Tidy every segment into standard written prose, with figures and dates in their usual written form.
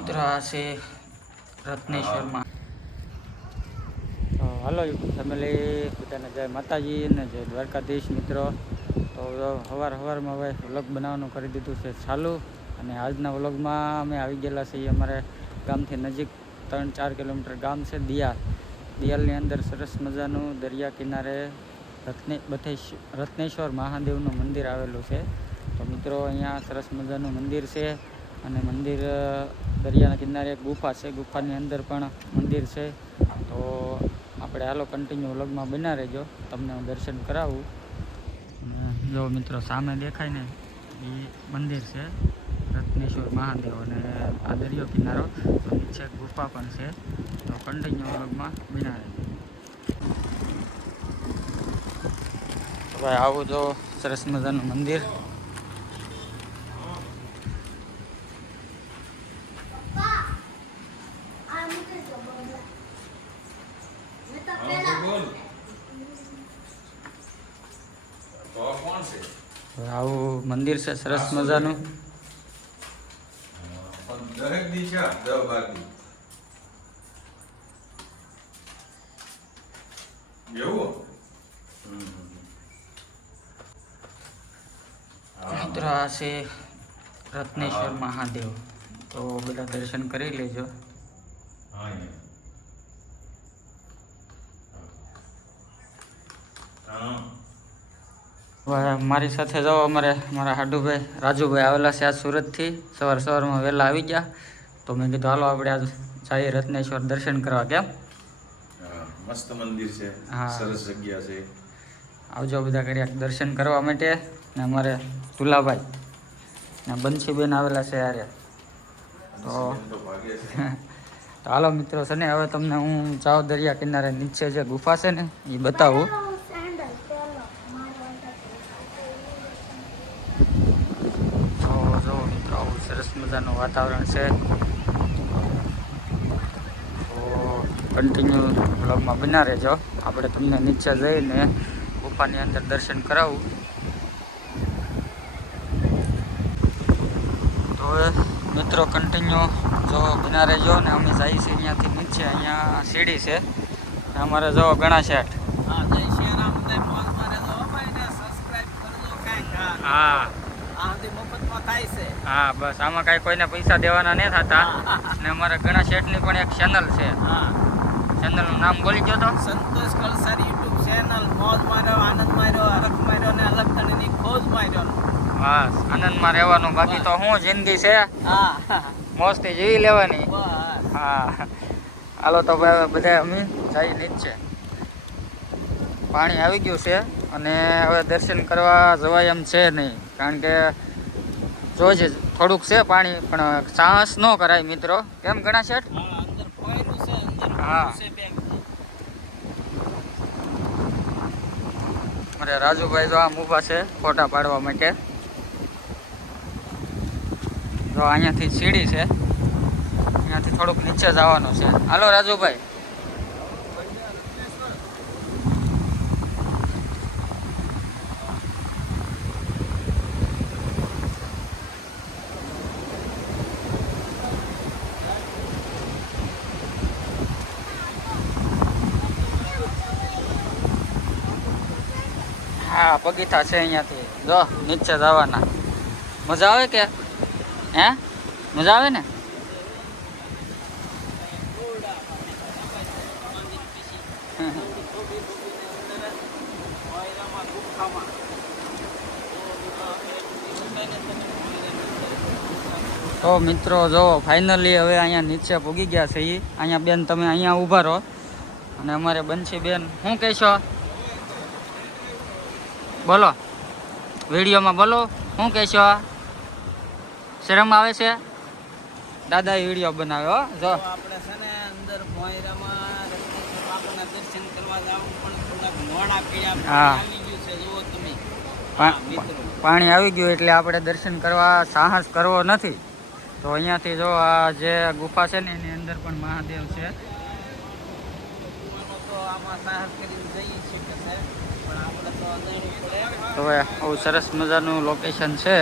મિત્રો આ છે રત્નેશ્વરમાં. તો હાલો ફેમિલી, બધાને જય માતાજી ને જય દ્વારકાધીશ મિત્રો. તો સવારમાં હવે વ્લોગ બનાવવાનું કરી દીધું છે ચાલુ. અને આજના વ્લોગમાં અમે આવી ગયેલા છીએ અમારે ગામથી નજીક 3-4 કિલોમીટર ગામ છે દિયાલની અંદર સરસ મજાનું દરિયા કિનારે રત્નેશ્વર મહાદેવનું મંદિર આવેલું છે. તો મિત્રો અહીંયા સરસ મજાનું મંદિર છે અને મંદિર દરિયાના કિનારે એક ગુફા છે, ગુફાની અંદર પણ મંદિર છે. તો આપણે હાલો કન્ટિન્યુ વ્લોગમાં બના રહેજો, તમને હું દર્શન કરાવું. અને જો મિત્રો સામે દેખાય ને એ મંદિર છે રત્નેશ્વર મહાદેવ, અને આ દરિયો કિનારો, તો નીચે ગુફા પણ છે. તો કન્ટિન્યુ વ્લોગમાં બના રહેજો. તો ભાઈ આવું જો સરસ મજાનું મંદિર. આવું મંદિર છે સરસ મજાનું. દરેક દિશા 10-12 એવું મિત્રો આ છે રત્નેશ્વર મહાદેવ. તો બધા દર્શન કરી લેજો. મારી સાથે જાઓ મારા હાડુભાઈ રાજુભાઈ આવેલા છે આજ સુરતથી. સવારમાં વહેલા આવી ગયા. તો મેં કીધું હાલો આપણે આજ જઈએ રત્નેશ્વર દર્શન કરવા. કેમ? મસ્ત મંદિર છે, સરસ જગ્યા છે. આવજો બધા કર્યા દર્શન કરવા માટે. ને અમારે તુલાભાઈ ને બંસીબેન આવેલા છે યારે. તો હાલો મિત્રો છે ને, હવે તમને હું જાઉં દરિયા કિનારે નીચે જે ગુફા છે ને એ બતાવું. જો મિત્રો આવું સરસ મજાનું વાતાવરણ છે. તો કન્ટિન્યુ બ્લોગમાં બના રહેજો. આપણે તમને નીચે જઈને ગુફાની અંદર દર્શન કરાવું. તો મિત્રો કન્ટિન્યુ જો બના રહેજો. ને અમે જઈએ છીએ અહીંયાથી નીચે, અહીંયા સીડી છે. અમારે જો ઘણા શેઠ. હા હા, બસ આમાં કાંઈ કોઈને પૈસા દેવાના નહીં થતા. ને અમારે ઘણા શેઠની પણ એક ચેનલ છે. ચેનલનું નામ બોલી ગયો તો સંતોષ કલસર યુટ્યુબ ચેનલ. મોજ માર્યો, આનંદ માર્યો, હરખ માર્યો ને અલગ તણીની ખોજ માર્યો. બસ આનંદમાં રહેવાનું, બાકી તો શું જિંદગી છે, મોજથી જીવી લેવાની. હા હાલો તો બધા અમે જઈ નીચે. પાણી આવી ગયું છે અને હવે દર્શન કરવા જવાય એમ છે નહીં, કારણ કે જોજે થોડુંક છે પાણી, પણ સાહસ ન કરાય મિત્રો. કેમ ઘણા શેઠ? હા અરે રાજુભાઈ જો આમ ઊભા છે ફોટા પાડવા માટે. જો અહીંયાથી સીડી છે, અહીંયાથી થોડુંક નીચે જવાનું છે. હાલો રાજુભાઈ. હા પગીથા છે અહીંયાથી. જો નીચે જવાના. મજા આવે કે હે? મજા આવે ને? તો મિત્રો જો ફાઇનલી હવે અહીંયા નીચે પૂગી ગયા છે. અહીંયા બેન તમે અહીંયા ઊભા રહો. અને અમારે બંસી બેન શું કહેશો? બોલો વિડીયોમાં, બોલો શું કહેશો? શરમ આવે છે? દાદા એ વિડીયો બનાવ્યો. જો આપણે છે ને અંદર ભોયરામાં બાપાના દર્શન કરવા જાવું, પણ થોડાક મોડા પીડ્યા. હા આવી ગયું છે, જુઓ તમે. પાણી આવી ગયું એટલે આપણે દર્શન કરવા સાહસ કરવો નથી. તો અહીંયાથી જો આ જે ગુફા છે ને એની અંદર પણ મહાદેવ છે. તો આમાં સાહસ કરીને જઈએ છીએ કે સાહેબ, પણ આપણે તો અજાણ્યું પડે. તો હવે બહુ સરસ મજાનું લોકેશન છે.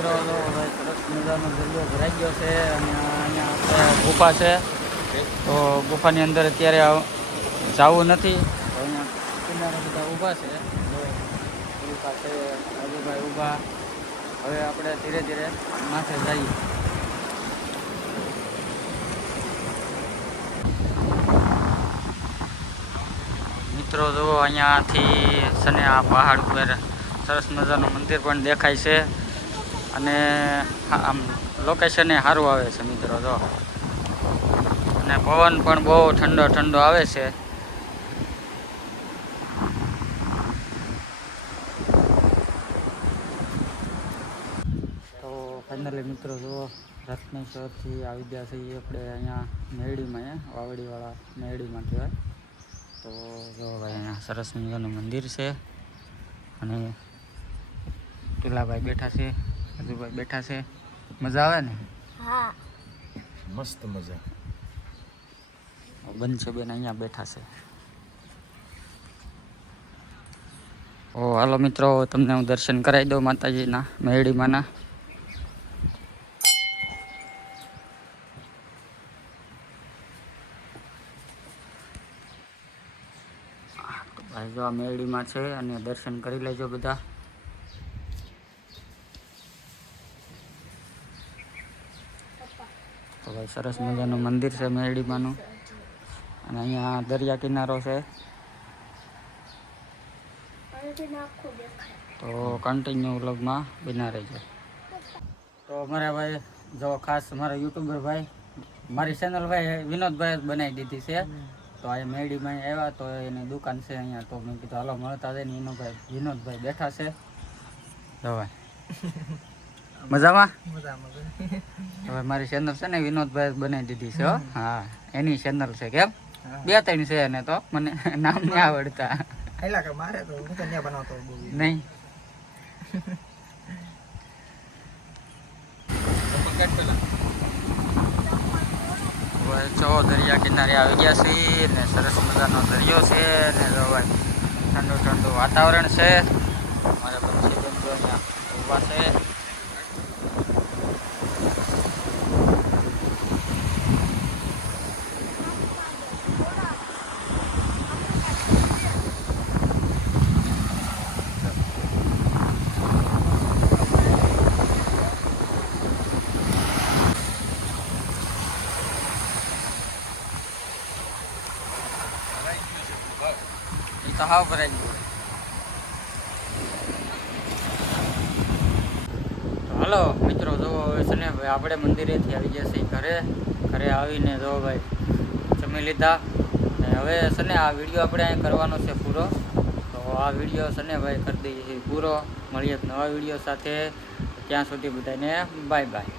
મિત્રો તો ભાઈ સરસ મજાનો દરિયો ભરાઈ ગયો છે અને અહીંયા આપણે ગુફા છે, તો ગુફાની અંદર અત્યારે જવું નથી. તો અહીંયા કિનારે બધા ઊભા છે, ગુફા છે, રાજુભાઈ ઊભા. હવે આપણે ધીરે ધીરે માથે જઈએ. મિત્રો જુઓ, અહીંયાથી છે ને આ પહાડ ઉપર સરસ મજાનું મંદિર પણ દેખાય છે અને આમ લોકેશન સારું આવે છે મિત્રો. જો અને પવન પણ બહુ ઠંડો ઠંડો આવે છે. તો ફાઇનલી મિત્રો જુઓ, રત્નેશ્વરથી આવી ગયા છીએ આપણે અહીંયા મેરડીમાં, વાવડીવાળા મેરડીમાં કહેવાય. તો જો ભાઈ અહીંયા સરસ મજાનું મંદિર છે અને તુલાભાઈ બેઠા છે, રાજુભાઈ બેઠા છે. મજા આવે ને? હા, મસ્ત મજા. બનશે બેન અહીંયા બેઠા છે. ઓ હાલો મિત્રો, તમને હું દર્શન કરાવી દઉં માતાજીના, મેરડીમાંના. ભાઈ જો આ મેરડીમાં છે અને દર્શન કરી લેજો બધા. તો ભાઈ સરસ મજાનું મંદિર છે મેરડીમાંનું અને અહીંયા દરિયા કિનારો છે. તો કન્ટિન્યુ વ્લોગમાં બના રહેજો. તો અમારા ભાઈ જો ખાસ મારા યુટ્યુબર ભાઈ, મારી ચેનલ ભાઈ વિનોદભાઈ જ બનાવી દીધી છે. તો આ મેરડીમાં આવ્યા તો એની દુકાન છે અહીંયા, તો મેં કીધું હાલો મળતા જાય ને. એનો ભાઈ વિનોદભાઈ બેઠા છે. જો ભાઈ મજામાં? હવે મારી ચેનલ છે ને વિનોદભાઈ બનાવી દીધી છે. હા, એની ચેનલ છે. કેમ 2-3 છે એને, તો મને નામ નહીં આવડતા. નહીં જો દરિયા કિનારે આવી ગયા છીએ ને સરસ મજાનો દરિયો છે ને જો ભાઈ ઠંડુ ઠંડુ વાતાવરણ છે. મારા પછી અહીંયા ઊભા છે. તો હાવ ભરાઈ ગયું. તો હાલો મિત્રો, જો હવે છે ને ભાઈ આપણે મંદિરેથી આવી ગયા છીએ ઘરે આવીને જો ભાઈ જમી લીધા ને હવે છે ને આ વિડીયો આપણે અહીં કરવાનો છે પૂરો. તો આ વિડીયો છે ને ભાઈ કરી દઈએ છીએ પૂરો. મળીએ નવા વિડીયો સાથે. ત્યાં સુધી બધાને બાય બાય.